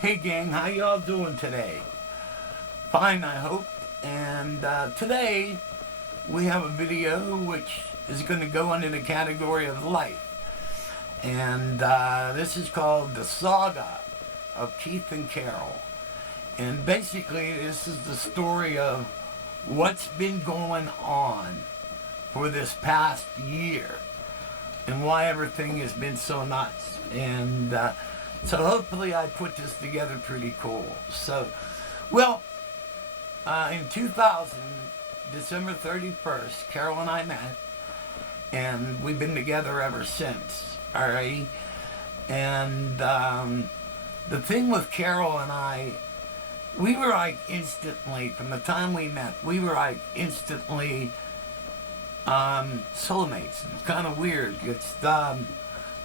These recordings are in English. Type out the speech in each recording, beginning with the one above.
Hey gang, how y'all doing today? Fine, I hope. And today we have a video which is going to go under the category of life. And this is called The Saga of Keith and Carol. And basically this is the story of what's been going on for this past year and why everything has been so nuts. And so hopefully I put this together pretty cool. So, well, in 2000, December 31st, Carol and I met, and we've been together ever since, all right? And the thing with Carol and I, we were like instantly, from the time we met, we were like instantly soulmates. It's kind of weird. It's, I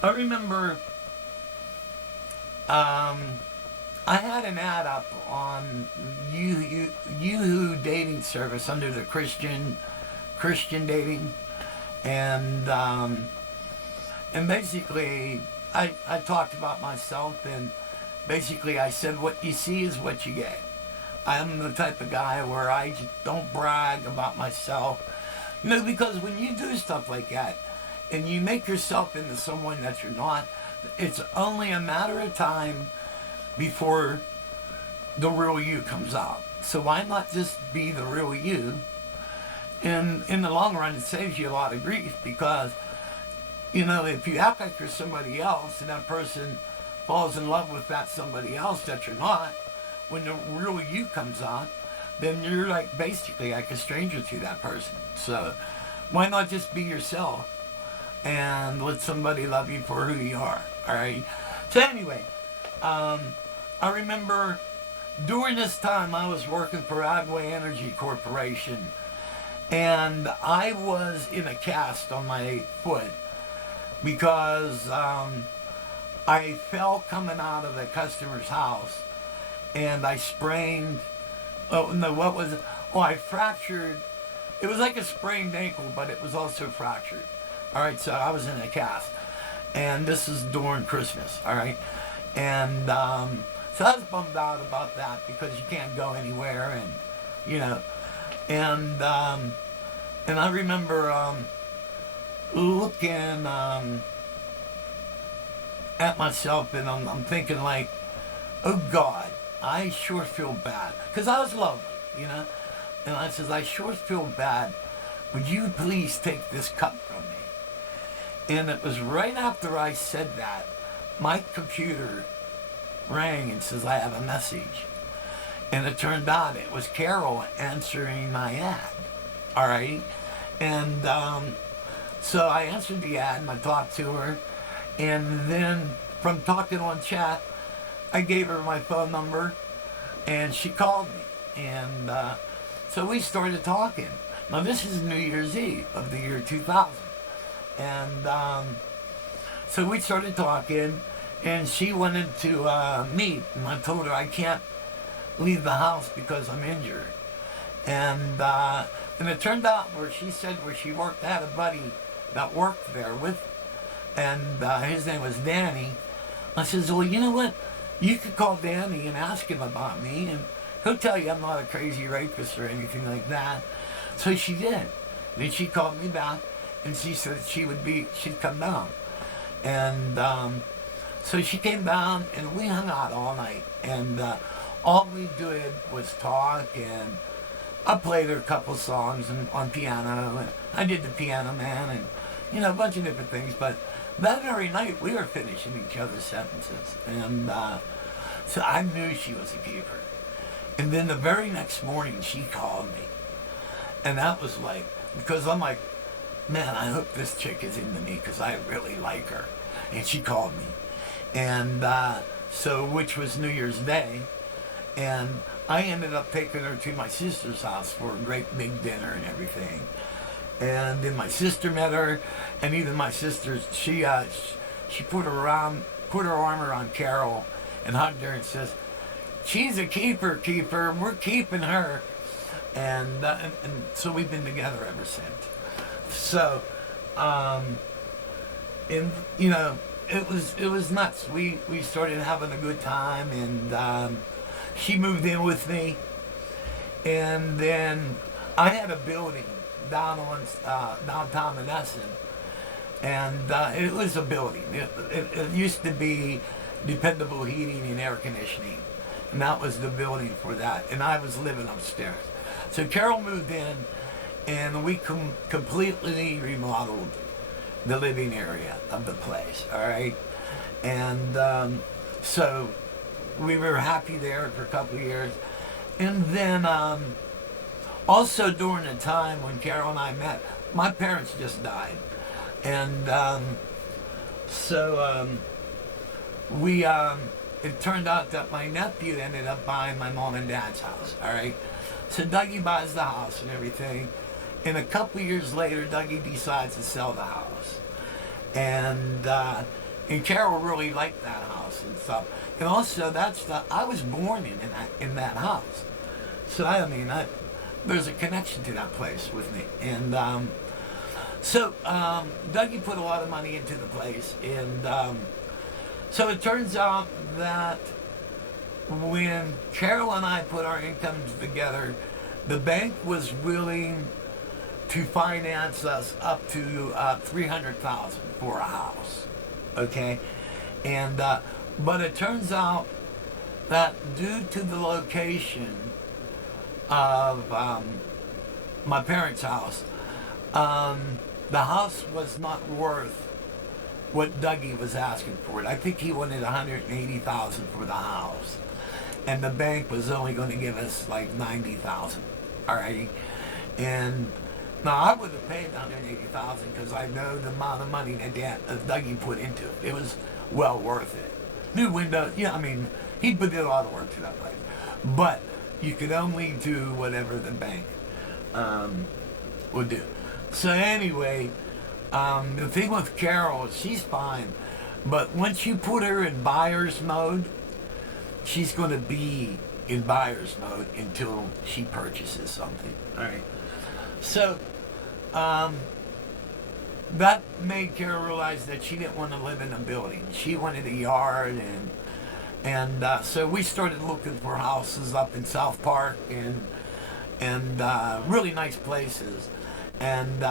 remember I had an ad up on Yahoo dating service under the Christian dating, and basically I talked about myself, and basically I said what you see is what you get. I'm the type of guy where I just don't brag about myself, because when you do stuff like that and you make yourself into someone that you're not, it's only a matter of time before the real you comes out. So why not just be the real you? And in the long run, it saves you a lot of grief, because, if you act like you're somebody else and that person falls in love with that somebody else that you're not, when the real you comes out, then you're like basically like a stranger to that person. So why not just be yourself and let somebody love you for who you are, all right? So anyway, I remember during this time I was working for Agway Energy Corporation, and I was in a cast on my foot because I fell coming out of the customer's house, and I sprained, I fractured, it was like a sprained ankle, but it was also fractured. All right, so I was in a cast, and this is during Christmas, all right? And so I was bummed out about that, because you can't go anywhere, and, and I remember looking at myself, and I'm thinking like, oh God, I sure feel bad, because I was lonely, and I says, I sure feel bad. Would you please take this cup from me? And it was right after I said that, my computer rang and says, I have a message. And it turned out it was Carol answering my ad. All right? And so I answered the ad and I talked to her. And then from talking on chat, I gave her my phone number and she called me. And so we started talking. Now this is New Year's Eve of the year 2000. And so we started talking, and she wanted to meet, and I told her I can't leave the house because I'm injured. And it turned out where she worked, had a buddy that worked there with, and his name was Danny. I says, well, you know what? You could call Danny and ask him about me, and he'll tell you I'm not a crazy rapist or anything like that. So she did. Then she called me back, and she said she'd come down. And so she came down, and we hung out all night. And all we did was talk, and I played her a couple songs on piano, and I did the Piano Man, and, a bunch of different things. But that very night, we were finishing each other's sentences. And so I knew she was a keeper. And then the very next morning, she called me. And that was like, because I'm like, man, I hope this chick is into me, because I really like her. And she called me. And so, which was New Year's Day. And I ended up taking her to my sister's house for a great big dinner and everything. And then my sister met her, and even my sister, she put her arm around Carol and hugged her and says, she's a keeper, and we're keeping her. And so we've been together ever since. So, it was nuts. We started having a good time, and she moved in with me, and then I had a building down on downtown Menneson, and it was a building. It used to be dependable heating and air conditioning, and that was the building for that. And I was living upstairs. So Carol moved in, and we completely remodeled the living area of the place. All right, and so we were happy there for a couple of years, and then also during the time when Carol and I met, my parents just died, and so we it turned out that my nephew ended up buying my mom and dad's house. All right, so Dougie buys the house and everything, and a couple of years later, Dougie decides to sell the house, and Carol really liked that house and stuff, and also I was born in that house, so I mean there's a connection to that place with me, and so Dougie put a lot of money into the place, and so it turns out that when Carol and I put our incomes together, the bank was willing to finance us up to $300,000 for a house. Okay, and but it turns out that due to the location of my parents' house, the house was not worth what Dougie was asking for it. I think he wanted $180,000 for the house, and the bank was only going to give us like $90,000. All right, and now I would have paid $180,000 because I know the amount of money that Dougie put into it. It was well worth it. New windows, yeah. I mean, he put in a lot of work to that place, but you could only do whatever the bank would do. So anyway, the thing with Carol, she's fine, but once you put her in buyer's mode, she's going to be in buyer's mode until she purchases something. All right. So that made Carol realize that she didn't want to live in a building. She wanted a yard, and so we started looking for houses up in South Park and really nice places. And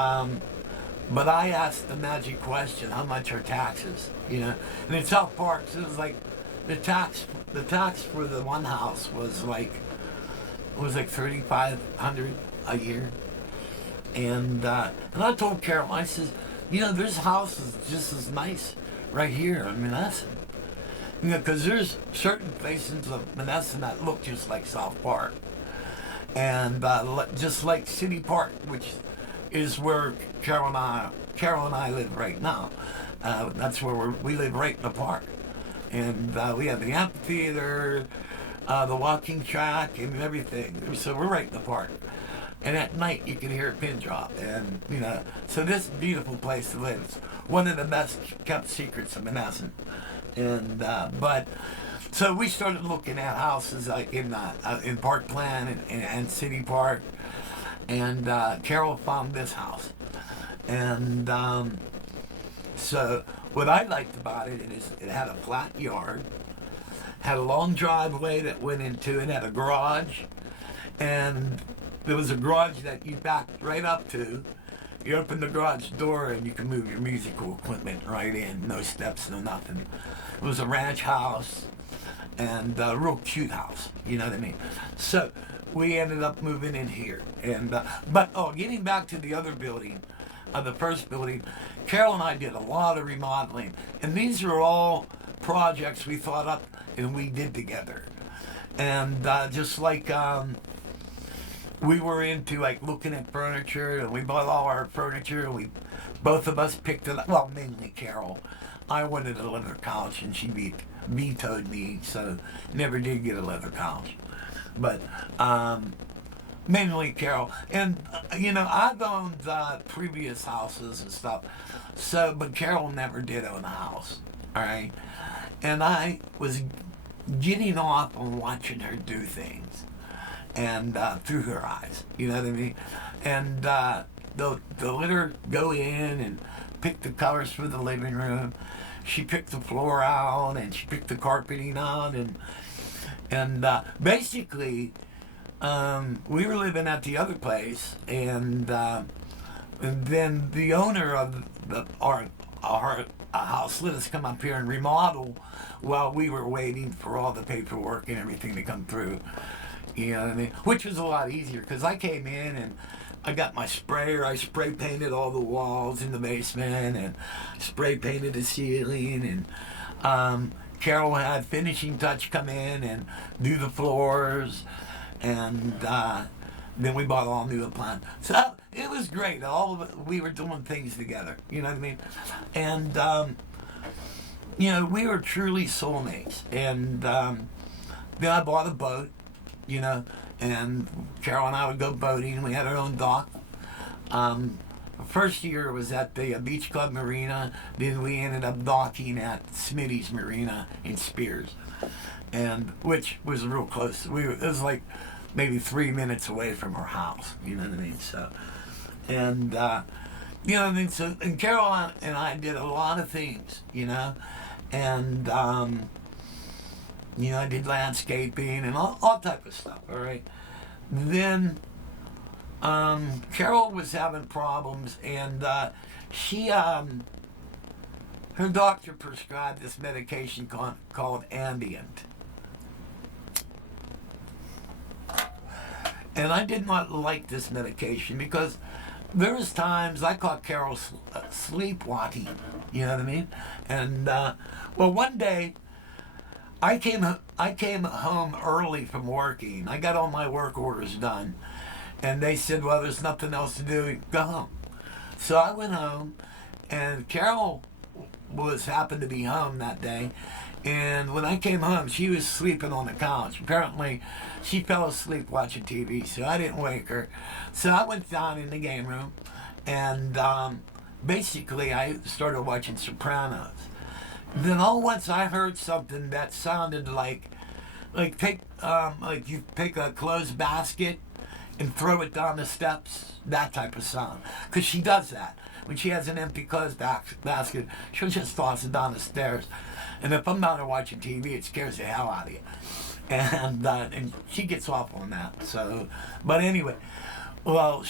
but I asked the magic question: how much are taxes? You know, and in South Park, so it was like the tax for the one house was like $3,500 a year. And I told Carol, I says, you know, there's houses just as nice right here in Menneson. You know, because there's certain places of Menneson that look just like South Park. And just like City Park, which is where Carol and I live right now. That's where we live right in the park. And we have the amphitheater, the walking track, and everything. So we're right in the park. And at night you can hear a pin drop, and you know. So this beautiful place to live. It's one of the best kept secrets of Menneson. And but so we started looking at houses like in Park Plan and City Park, and Carol found this house, and so what I liked about it is it had a flat yard, had a long driveway that went into it, had a garage, and there was a garage that you backed right up to. You open the garage door and you can move your musical equipment right in. No steps, no nothing. It was a ranch house and a real cute house. You know what I mean? So we ended up moving in here. And getting back to the other building, the first building, Carol and I did a lot of remodeling. And these are all projects we thought up and we did together. And just like... we were into like looking at furniture, and we bought all our furniture, and both of us picked it up. Well, mainly Carol. I wanted a leather couch, and she vetoed me, so never did get a leather couch. But mainly Carol. And you know, I've owned previous houses and stuff, but Carol never did own a house. All right, and I was getting off on watching her do things. And through her eyes, you know what I mean? And they'll let her go in and pick the colors for the living room, she picked the floor out, and she picked the carpeting out, and basically, we were living at the other place, and then the owner of our house let us come up here and remodel while we were waiting for all the paperwork and everything to come through. You know what I mean? Which was a lot easier because I came in and I got my sprayer. I spray painted all the walls in the basement and spray painted the ceiling. And Carol had finishing touch come in and do the floors. And then we bought all new appliances. So it was great. All of it, we were doing things together. You know what I mean? And you know, we were truly soulmates. And then I bought a boat. You know, and Carol and I would go boating. We had our own dock. The first year was at the Beach Club Marina. Then we ended up docking at Smitty's Marina in Spears, and which was real close. It was like maybe 3 minutes away from our house. You know what I mean? So, and you know what I mean. So, and Carol and I did a lot of things. You know, and you know, I did landscaping and all type of stuff, all right? Then Carol was having problems, and she, her doctor prescribed this medication called Ambient. And I did not like this medication because there was times I caught Carol sleepwalking, you know what I mean? And, well, one day, I came home early from working. I got all my work orders done. And they said, well, there's nothing else to do. Go home. So I went home, and Carol happened to be home that day. And when I came home, she was sleeping on the couch. Apparently, she fell asleep watching TV, so I didn't wake her. So I went down in the game room, and basically I started watching Sopranos. Then all at once I heard something that sounded like you take a clothes basket and throw it down the steps, that type of sound. Because she does that. When she has an empty clothes basket, she'll just toss it down the stairs. And if I'm down there watching TV, it scares the hell out of you. And she gets off on that. So, but anyway, well,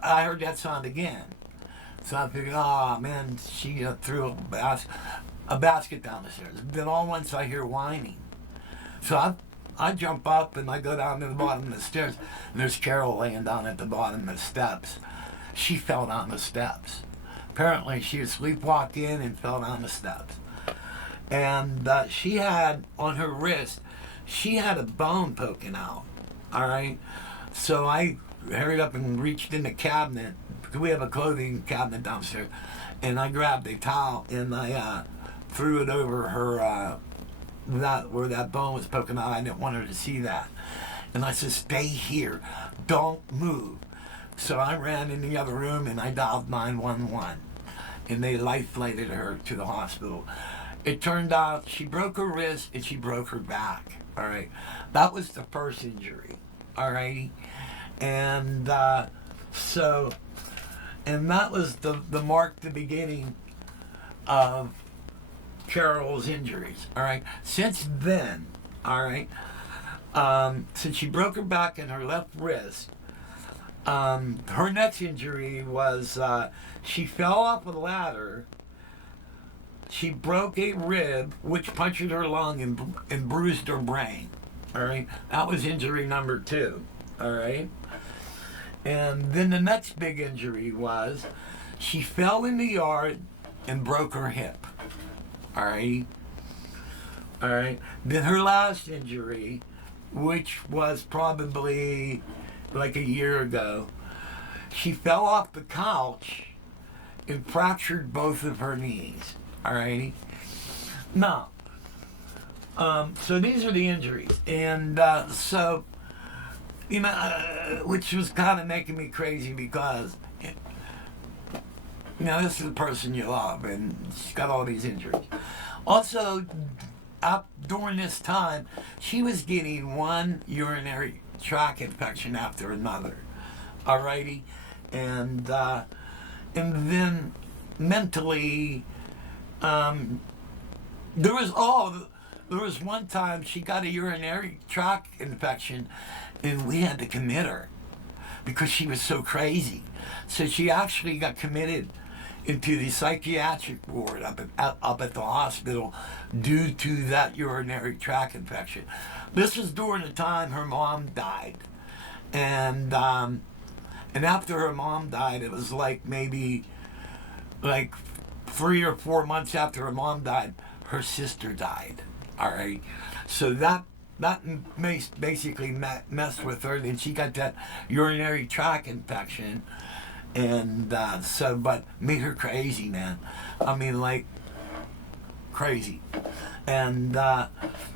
I heard that sound again. So I figured, oh man, she threw a basket down the stairs. Then all at once I hear whining. So I jump up and I go down to the bottom of the stairs, and there's Carol laying down at the bottom of the steps. She fell down the steps. Apparently she was sleepwalking and fell down the steps. And she had, on her wrist, she had a bone poking out, all right? So I hurried up and reached in the cabinet, because we have a clothing cabinet downstairs, and I grabbed a towel and I threw it over her, where that bone was poking out. I didn't want her to see that. And I said, stay here, don't move. So I ran in the other room and I dialed 911, and they life flighted her to the hospital. It turned out she broke her wrist and she broke her back, all right? That was the first injury, all righty? And and that was the mark, the beginning of Carol's injuries, all right? Since then, all right, since she broke her back and her left wrist, her next injury was she fell off a ladder. She broke a rib, which punctured her lung and bruised her brain. All right, that was injury number 2. All right, and then the next big injury was she fell in the yard and broke her hip. All right, all right. Then her last injury, which was probably like a year ago, she fell off the couch and fractured both of her knees. Alrighty. Now, so these are the injuries, and so, you know, which was kind of making me crazy because, you know, this is the person you love, and she's got all these injuries. Also, during this time, she was getting one urinary tract infection after another. Alrighty, and then mentally. there was one time she got a urinary tract infection, and we had to commit her because she was so crazy. So she actually got committed into the psychiatric ward up at the hospital due to that urinary tract infection. This was during the time her mom died, and after her mom died, it was like maybe like 3 or 4 months after her mom died, her sister died. All right, so that basically messed with her. Then she got that urinary tract infection, and but made her crazy, man. I mean, like crazy, and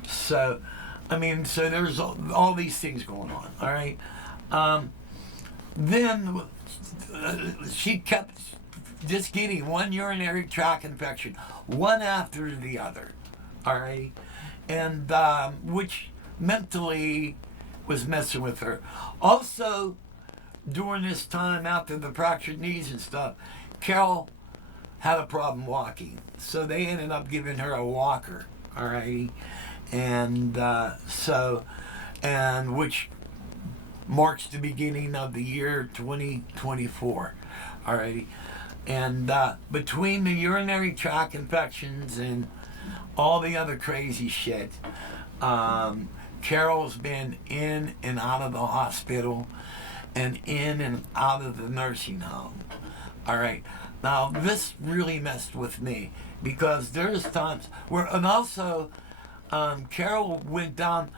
so there's all these things going on. All right, then she kept just getting one urinary tract infection, one after the other. All right, and which mentally was messing with her. Also, during this time after the fractured knees and stuff, Carol had a problem walking, so they ended up giving her a walker. All right, and which marks the beginning of the year 2024. All right, and between the urinary tract infections and all the other crazy shit, Carol's been in and out of the hospital and in and out of the nursing home. All right. Now, this really messed with me because there's times where, and also, Carol went down,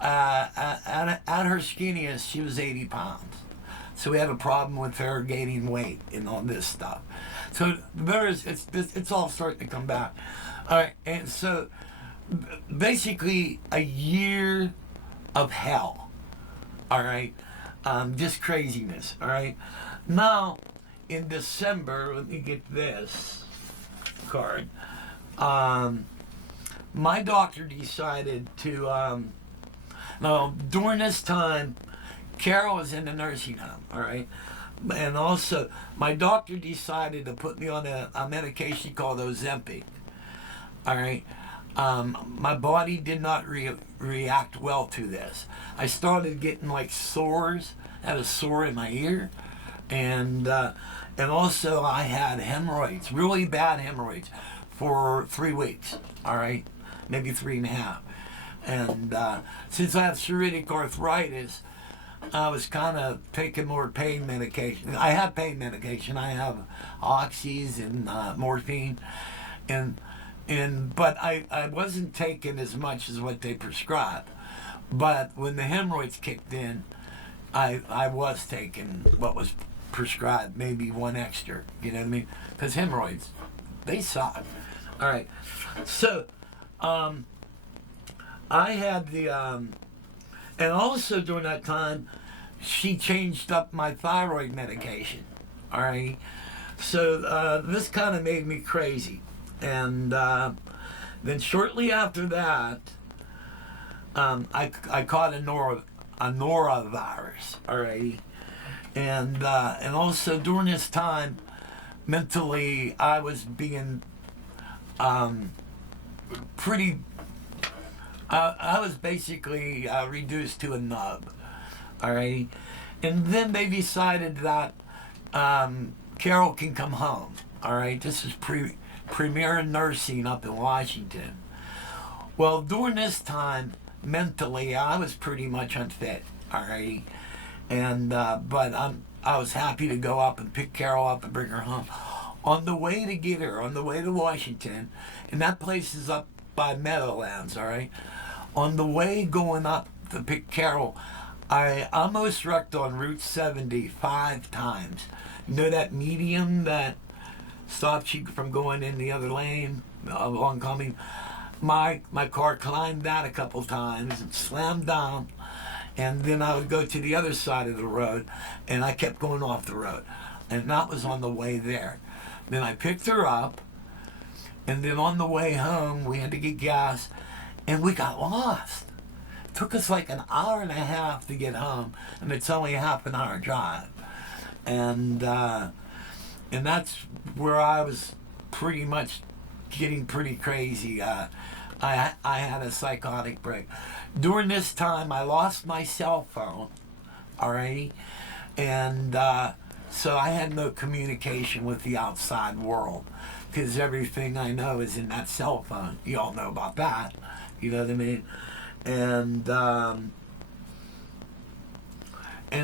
at her skinniest, she was 80 pounds. So we had a problem with her gaining weight and all this stuff. So it's all starting to come back. All right. And so basically a year of hell. All right. Just craziness. All right. Now, in December, let me get this card. My doctor decided to, now, during this time, Carol was in the nursing home, all right? And also, my doctor decided to put me on a medication called Ozempic, all right? My body did not react well to this. I started getting like sores. I had a sore in my ear. And also I had hemorrhoids, really bad hemorrhoids for 3 weeks, all right? Maybe 3.5. And since I have psoriatic arthritis, I was kind of taking more pain medication. I have pain medication. I have oxys and morphine, but I wasn't taking as much as what they prescribed. But when the hemorrhoids kicked in, I was taking what was prescribed, maybe one extra. You know what I mean? Because hemorrhoids, they suck. All right. So, I had the, and also during that time, she changed up my thyroid medication. All right. So this kind of made me crazy. And then shortly after that, I caught a norovirus. All right. And also during this time, mentally, I was being pretty. I was basically reduced to a nub, all right? And then they decided that Carol can come home, all right? This is Premier Nursing up in Washington. Well, during this time, mentally, I was pretty much unfit, all right? And but I was happy to go up and pick Carol up and bring her home. On the way to get her, on the way to Washington, and that place is up by Meadowlands, all right? On the way going up to pick Carol, I almost wrecked on Route 75 times. You know that median that stops you from going in the other lane of oncoming? My car climbed that a couple times and slammed down, and then I would go to the other side of the road, and I kept going off the road. And that was on the way there. Then I picked her up, and then on the way home, we had to get gas, and we got lost. It took us like an hour and a half to get home, and it's only a half an hour drive. And that's where I was pretty much getting pretty crazy. I had a psychotic break. During this time, I lost my cell phone, alrighty? And so I had no communication with the outside world because everything I know is in that cell phone. You all know about that. You know what I mean? And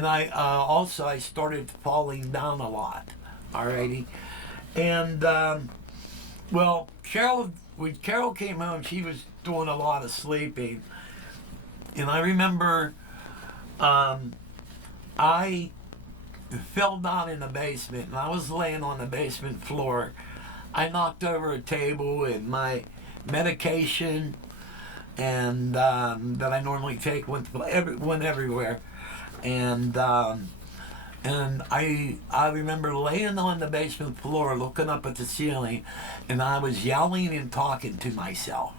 I also I started falling down a lot, alrighty? And well, when Carol came home, she was doing a lot of sleeping. And I remember I fell down in the basement, and I was laying on the basement floor. I knocked over a table, and my medication and that I normally take went everywhere. And I remember laying on the basement floor, looking up at the ceiling, and I was yelling and talking to myself.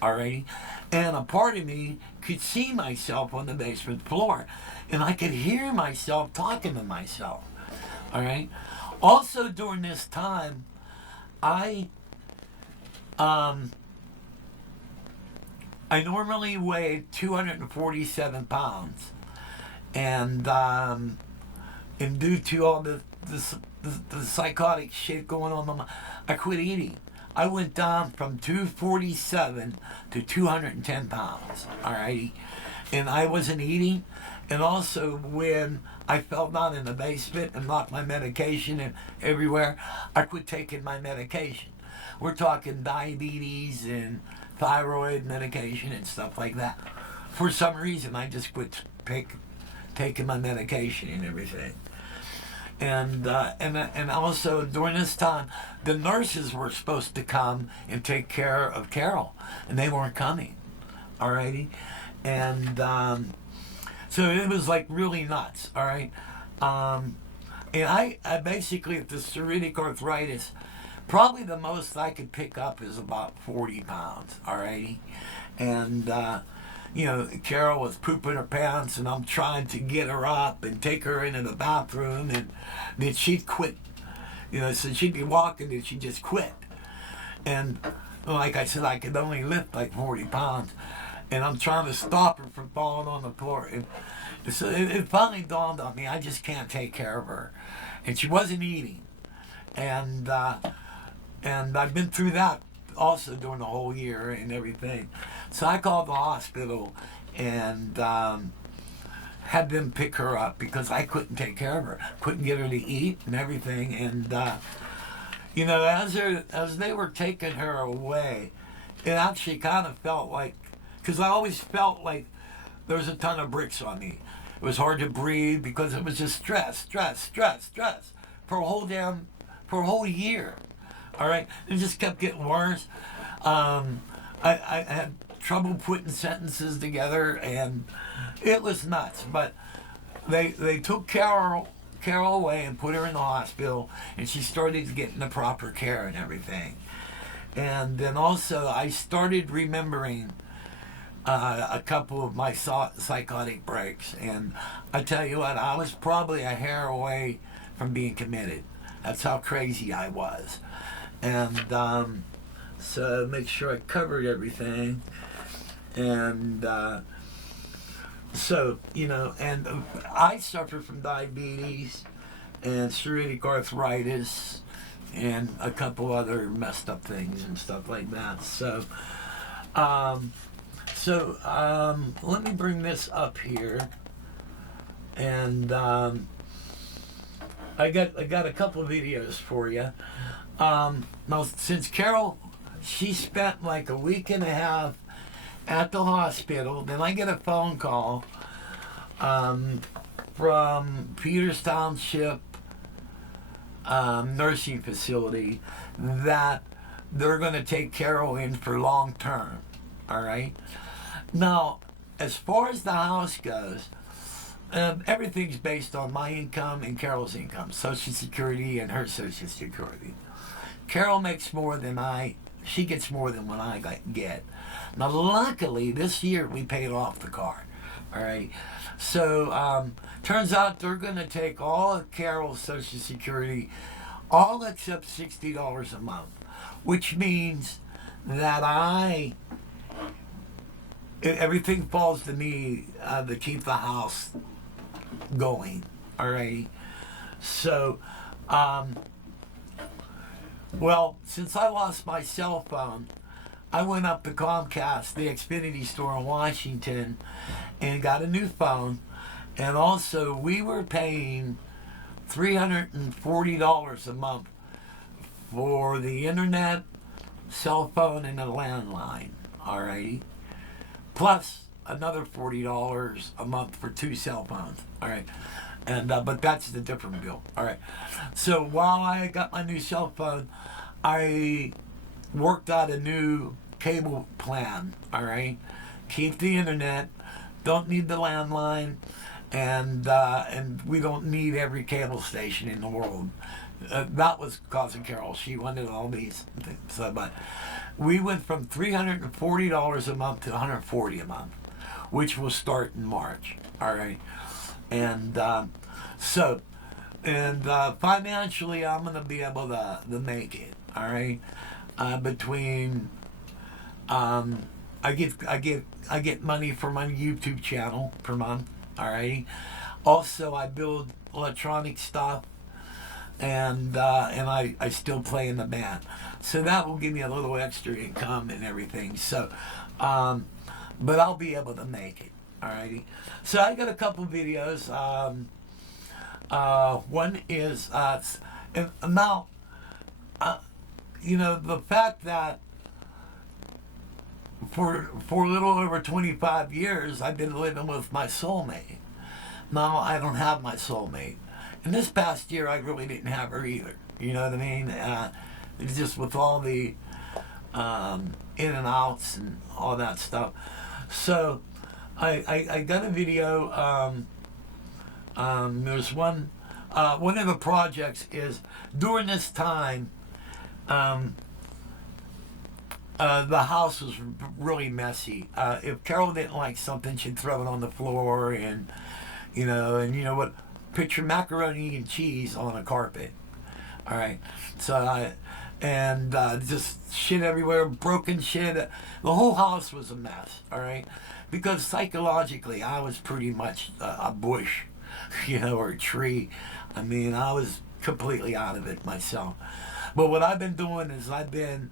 Alrighty, and a part of me could see myself on the basement floor, and I could hear myself talking to myself. Alright. Also during this time, I normally weighed 247 pounds, and due to all the psychotic shit going on, I quit eating. I went down from 247 to 210 pounds, alrighty? And I wasn't eating. And also when I fell down in the basement and knocked my medication and everywhere, I quit taking my medication. We're talking diabetes and thyroid medication and stuff like that. For some reason, I just quit taking my medication and everything. And also during this time, the nurses were supposed to come and take care of Carol, and they weren't coming. Alrighty, and so it was like really nuts. All right, and I basically with the psoriatic arthritis, probably the most I could pick up is about 40 pounds. Alrighty, and you know, Carol was pooping her pants, and I'm trying to get her up and take her into the bathroom, and then she'd quit. You know, so she'd be walking, and she'd just quit. And like I said, I could only lift like 40 pounds, and I'm trying to stop her from falling on the floor. And so it finally dawned on me, I just can't take care of her. And she wasn't eating. And I've been through that also during the whole year and everything. So I called the hospital and had them pick her up because I couldn't take care of her, couldn't get her to eat and everything. And you know, as they were taking her away, it actually kind of felt like, because I always felt like there was a ton of bricks on me. It was hard to breathe because it was just stress for a whole year. All right, it just kept getting worse. I had trouble putting sentences together, and it was nuts. But they took Carol away and put her in the hospital, and she started getting the proper care and everything. And then also I started remembering a couple of my psychotic breaks, and I tell you what, I was probably a hair away from being committed. That's how crazy I was. And so make sure I covered everything. And so, you know, and I suffer from diabetes and psoriatic arthritis and a couple other messed up things and stuff like that. So let me bring this up here. And I got a couple of videos for you. Now, since Carol, she spent like a week and a half at the hospital, then I get a phone call from Peters Township nursing facility that they're going to take Carol in for long term. All right. Now, as far as the house goes, everything's based on my income and Carol's income, Social Security and her Social Security. Carol makes more than she gets more than what I get. Now, luckily, this year we paid off the car. All right. So, turns out they're going to take all of Carol's Social Security, all except $60 a month. which means that everything falls to me to keep the house going. Alrighty. So, well, since I lost my cell phone, I went up to Comcast, the Xfinity store in Washington, and got a new phone. And also, we were paying $340 a month for the internet, cell phone, and a landline. Alrighty. Plus another $40 a month for 2 cell phones. All right. And but that's the different bill. All right. So while I got my new cell phone, I worked out a new cable plan. All right. Keep the internet. Don't need the landline, and we don't need every cable station in the world. That was causing Carol. She wanted all these things. So, but we went from $340 a month to $140 a month, which will start in March. All right. And financially, I'm going to be able to make it. All right. Between I get money for my YouTube channel per month. All right. Also, I build electronic stuff, and I still play in the band, so that will give me a little extra income and everything. So, but I'll be able to make it. Alrighty. So I got a couple videos. One is and now, the fact that for a little over 25 years I've been living with my soulmate. Now I don't have my soulmate. And this past year I really didn't have her either. You know what I mean? It's just with all the in and outs and all that stuff. So I got a video. There's one of the projects is during this time. The house was really messy. If Carol didn't like something, she'd throw it on the floor, and you know what? Picture macaroni and cheese on a carpet. All right, so just shit everywhere, broken shit. The whole house was a mess. All right, because psychologically, I was pretty much a bush, or a tree. I mean, I was completely out of it myself. But what I've been doing is I've been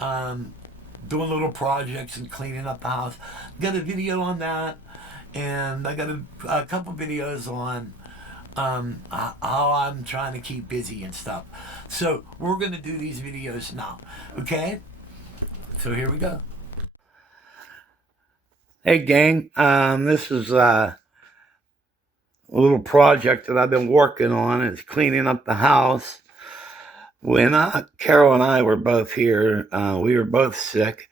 doing little projects and cleaning up the house. Got a video on that, and I got a couple videos on how I'm trying to keep busy and stuff. So we're going to do these videos now. Okay? So here we go. Hey gang, this is a little project that I've been working on. It's cleaning up the house. When Carol and I were both here, we were both sick,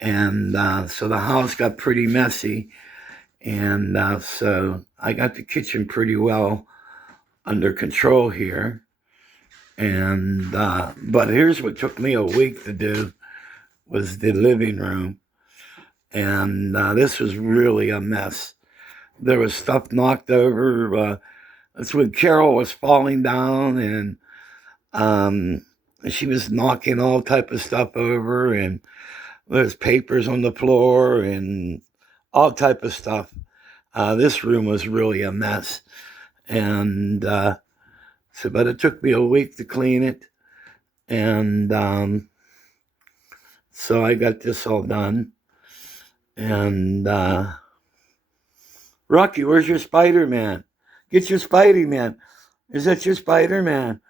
and so the house got pretty messy, and so I got the kitchen pretty well under control here, and but here's what took me a week to do, was the living room, and this was really a mess. There was stuff knocked over. That's when Carol was falling down, and she was knocking all type of stuff over, and there's papers on the floor and all type of stuff. This room was really a mess, and but it took me a week to clean it, and so I got this all done. And Rocky, where's your Spider-Man? Get your Spidey-Man. Is that your Spider-Man?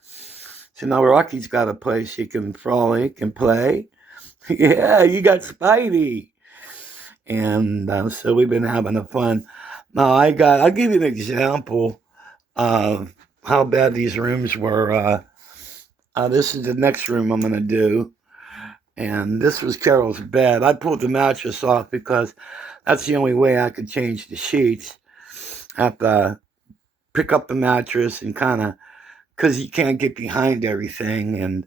So now Rocky's got a place he can frolic and play. Yeah, you got Spidey. And so we've been having a fun. Now I'll give you an example of how bad these rooms were. This is the next room I'm going to do. And this was Carol's bed. I pulled the mattress off because that's the only way I could change the sheets. I have to pick up the mattress and kind of, because you can't get behind everything.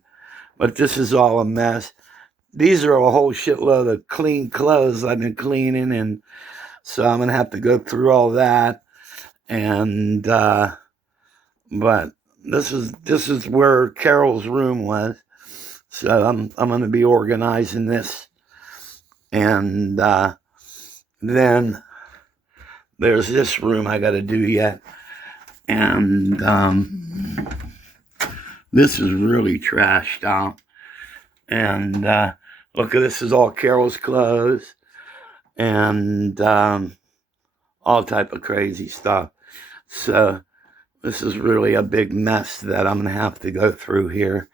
But this is all a mess. These are a whole shitload of clean clothes I've been cleaning, and so I'm going to have to go through all that. And but this is where Carol's room was. So I'm going to be organizing this. And then there's this room I got to do yet. And this is really trashed out. And look, this is all Carol's clothes. And all type of crazy stuff. So this is really a big mess that I'm going to have to go through here.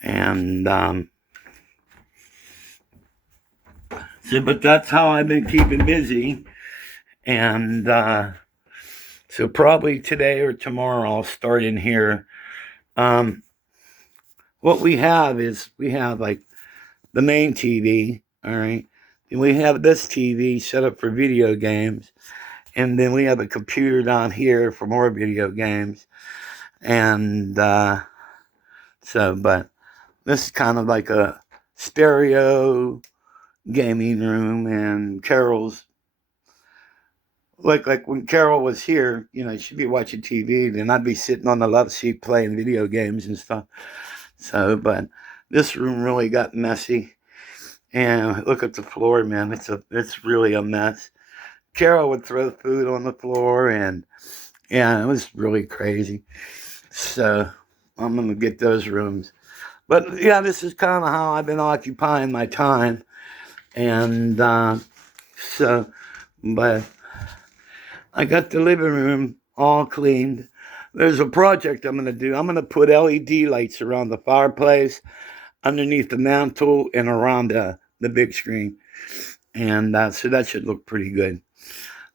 And so, but that's how I've been keeping busy. And so probably today or tomorrow I'll start in here. What we have is we have like the main TV, all right? And we have this TV set up for video games. And then we have a computer down here for more video games. And so, but this is kind of like a stereo gaming room. And Carol's, like when Carol was here, you know, she'd be watching TV. Then I'd be sitting on the love seat playing video games and stuff. So, but this room really got messy. And look at the floor, man. It's really a mess. Carol would throw food on the floor, and yeah, it was really crazy. So I'm going to get those rooms. But yeah, this is kind of how I've been occupying my time. And so, but I got the living room all cleaned. There's a project I'm going to do. I'm going to put LED lights around the fireplace, underneath the mantle, and around the big screen. And so that should look pretty good.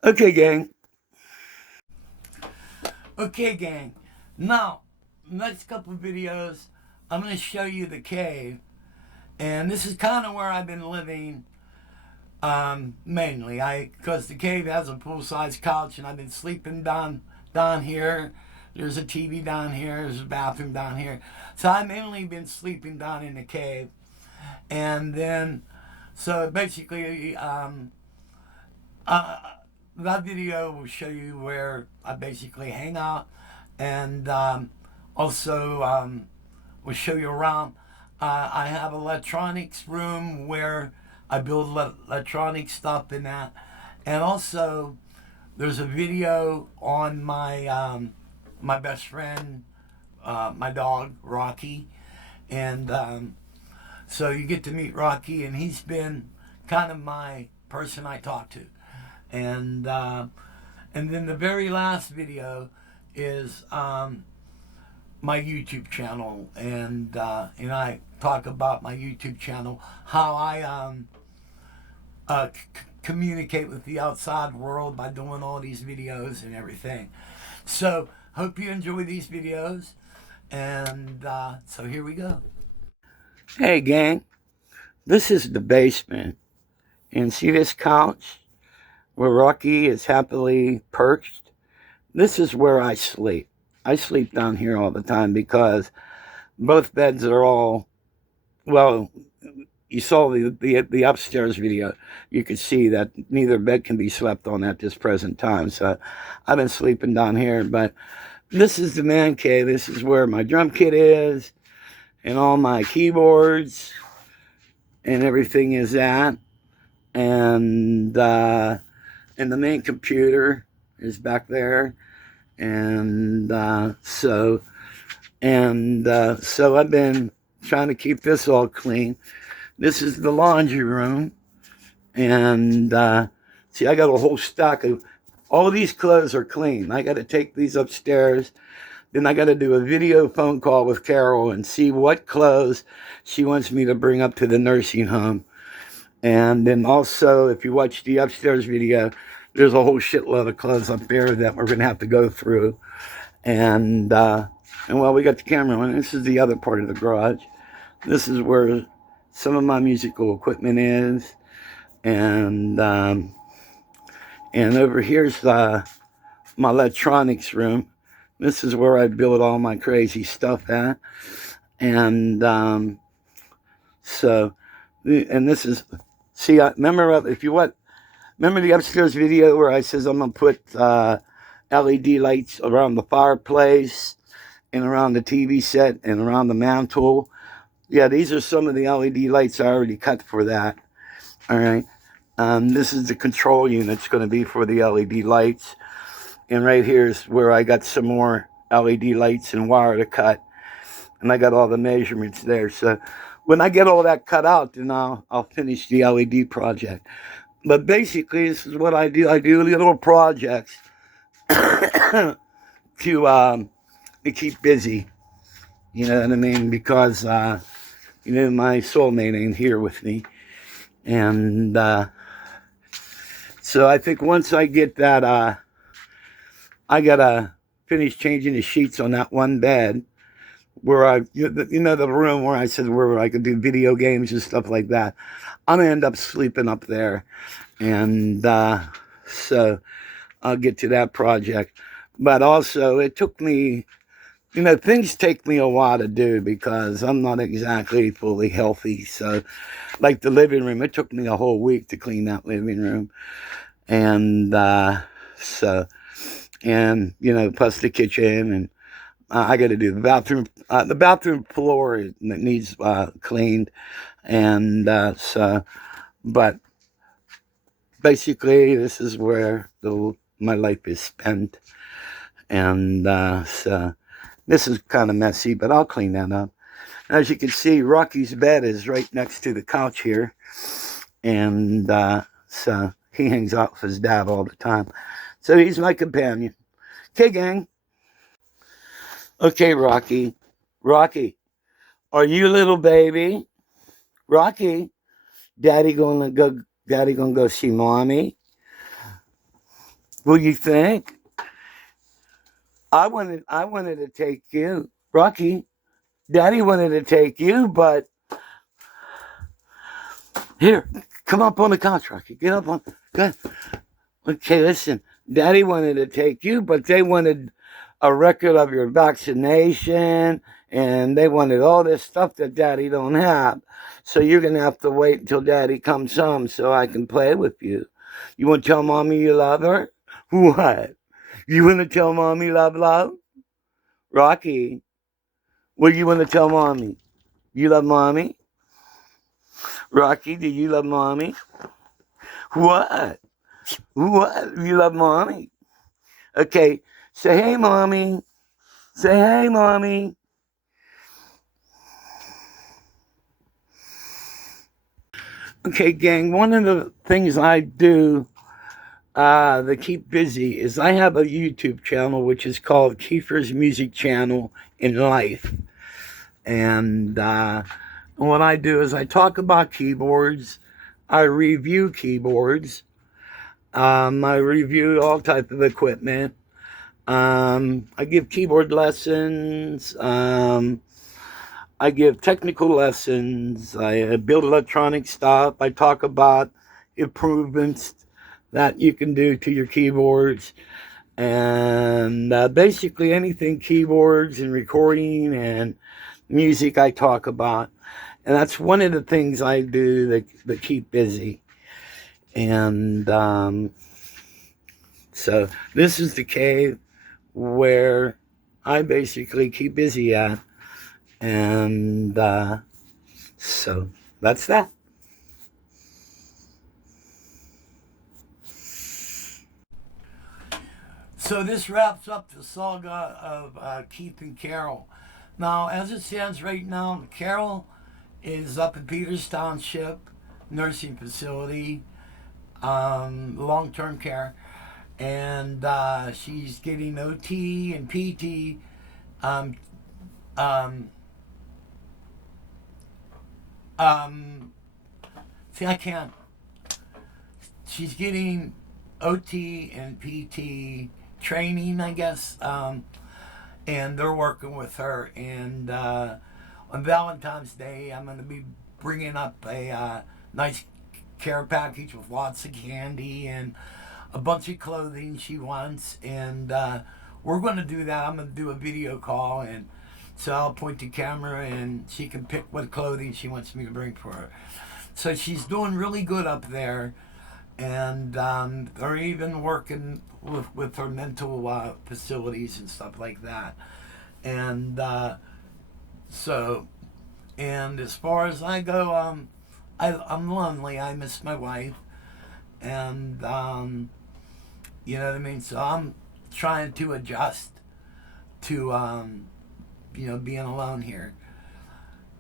Okay, gang. Okay, gang. Now, next couple videos, I'm going to show you the cave. And this is kind of where I've been living, mainly. Because the cave has a full-size couch, and I've been sleeping down here. There's a TV down here. There's a bathroom down here. So I've mainly been sleeping down in the cave. And then, so basically, that video will show you where I basically hang out, and also will show you around. I have electronics room where I build electronic stuff in that, and also there's a video on my my best friend, my dog Rocky, and so you get to meet Rocky, and he's been kind of my person I talk to. And then the very last video is my YouTube channel, and I talk about my YouTube channel, how I communicate with the outside world by doing all these videos and everything. So hope you enjoy these videos, and so here we go. Hey gang, this is the basement, and see this couch where Rocky is happily perched? This is where I sleep. I sleep down here all the time because both beds are all, well, you saw the upstairs video. You could see that neither bed can be slept on at this present time. So I've been sleeping down here. But this is the man cave. This is where my drum kit is, and all my keyboards and everything is at. And the main computer is back there. And so I've been trying to keep this all clean. This is the laundry room. And see, I got a whole stock of, all of these clothes are clean. I got to take these upstairs. Then I got to do a video phone call with Carol and see what clothes she wants me to bring up to the nursing home. And then also, if you watch the upstairs video, there's a whole shitload of clothes up there that we're going to have to go through. And well, we got the camera on. This is the other part of the garage. This is where some of my musical equipment is. And over here's my electronics room. This is where I build all my crazy stuff at. And so, and this is, see, remember if you what? Remember the upstairs video where I says I'm going to put LED lights around the fireplace and around the TV set and around the mantle? Yeah, these are some of the LED lights I already cut for that. All right. This is the control unit. It's going to be for the LED lights. And right here is where I got some more LED lights and wire to cut. And I got all the measurements there. So when I get all that cut out, then I'll finish the LED project. But basically, this is what I do. I do little projects to keep busy. You know what I mean? Because my soulmate ain't here with me, and so I think once I get that, I gotta finish changing the sheets on that one bed where the room where I said where I could do video games and stuff like that. I'm gonna end up sleeping up there, and so I'll get to that project. But also, it took me, things take me a while to do because I'm not exactly fully healthy. So, like the living room, it took me a whole week to clean that living room, and plus the kitchen, and I got to do the bathroom. The bathroom floor needs cleaned, and but basically, this is where my life is spent, and so this is kind of messy, but I'll clean that up. As you can see, Rocky's bed is right next to the couch here, and so he hangs out with his dad all the time. So he's my companion. Okay, gang. Okay, Rocky. Rocky, are you little baby? Rocky, Daddy gonna go see mommy? What do you think? I wanted to take you. Rocky, Daddy wanted to take you, but here, come up on the couch, Rocky. Get up on. Good. Okay, listen. Daddy wanted to take you, but they wanted a record of your vaccination, and they wanted all this stuff that Daddy don't have. So you're gonna have to wait until Daddy comes home so I can play with you. You want to tell Mommy you love her? What? You want to tell Mommy love? Rocky, what do you want to tell Mommy? You love Mommy? Rocky, do you love Mommy? What? What? You love Mommy? Okay, say hey, Mommy. Say hey, Mommy. Okay, gang, one of the things I do to keep busy is I have a YouTube channel which is called Kiefer's Music Channel in Life. And what I do is I talk about keyboards, I review keyboards, I review all type of equipment. I give keyboard lessons. I give technical lessons. I build electronic stuff. I talk about improvements that you can do to your keyboards. And basically anything keyboards and recording and music I talk about. And that's one of the things I do that keep busy. And so this is the cave where I basically keep busy at. And so that's that. So this wraps up the saga of Keith and Carol. Now, as it stands right now, Carol is up in Peters Township nursing facility, long-term care, and she's getting OT and PT. Um, um, um, See, I can't. She's getting OT and PT training, I guess, and they're working with her. And on Valentine's Day, I'm going to be bringing up a nice care package with lots of candy and a bunch of clothing she wants. And we're going to do that. I'm going to do a video call, and so I'll point the camera and she can pick what clothing she wants me to bring for her. So she's doing really good up there, and they're even working with her mental facilities and stuff like that. And so And as far as I go, I'm lonely. I miss my wife, and you know what I mean. So I'm trying to adjust to being alone here,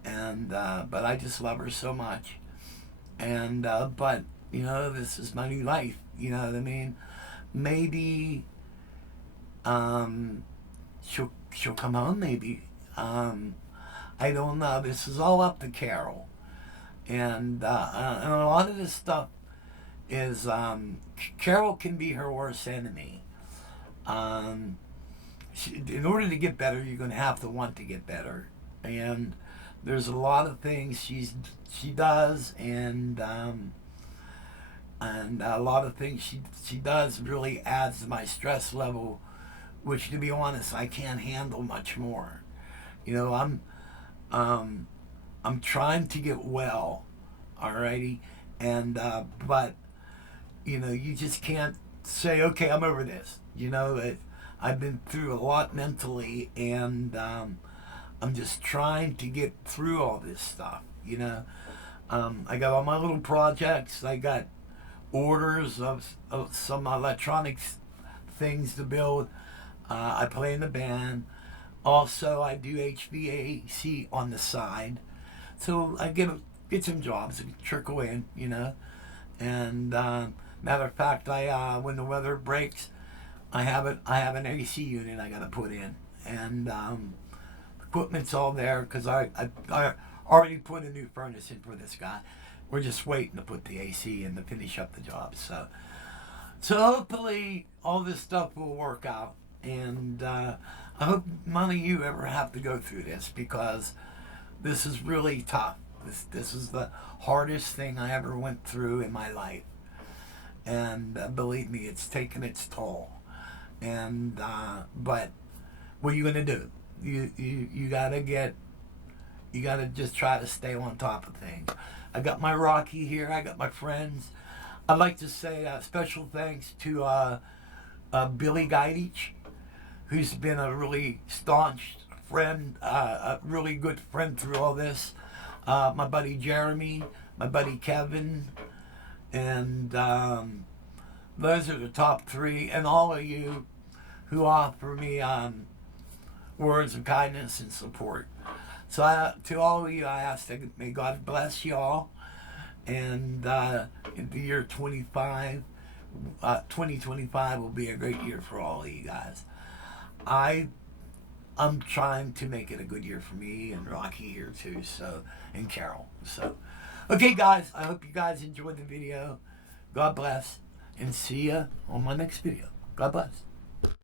and but I just love her so much, and but this is my new life. You know what I mean. Maybe she'll come home. Maybe I don't know. This is all up to Carol, and a lot of this stuff is Carol can be her worst enemy. In order to get better, you're going to have to want to get better, and there's a lot of things she does, and a lot of things she does really adds to my stress level, which, to be honest, I can't handle much more. I'm trying to get well, alrighty, and but you just can't say, okay, I'm over this. I've been through a lot mentally, and I'm just trying to get through all this stuff. I got all my little projects. I got orders of some electronics things to build. I play in the band. Also, I do HVAC on the side, so I get some jobs that trickle in. And matter of fact, I when the weather breaks, I have an AC unit I got to put in, and equipment's all there because I already put a new furnace in for this guy. We're just waiting to put the AC in to finish up the job. So hopefully all this stuff will work out, and I hope none of you ever have to go through this, because this is really tough. This is the hardest thing I ever went through in my life, and believe me, it's taken its toll. And but what are you gonna do? You gotta just try to stay on top of things. I got my Rocky here. I got my friends. I'd like to say special thanks to Billy Guidich, who's been a really staunch friend, a really good friend through all this. My buddy Jeremy, my buddy Kevin, and those are the top three. And all of you who offer me words of kindness and support. So to all of you, I ask that may God bless you all. And in the year 2025 will be a great year for all of you guys. I'm trying to make it a good year for me, and Rocky here too, and Carol. So, okay guys, I hope you guys enjoyed the video. God bless, and see ya on my next video. God bless.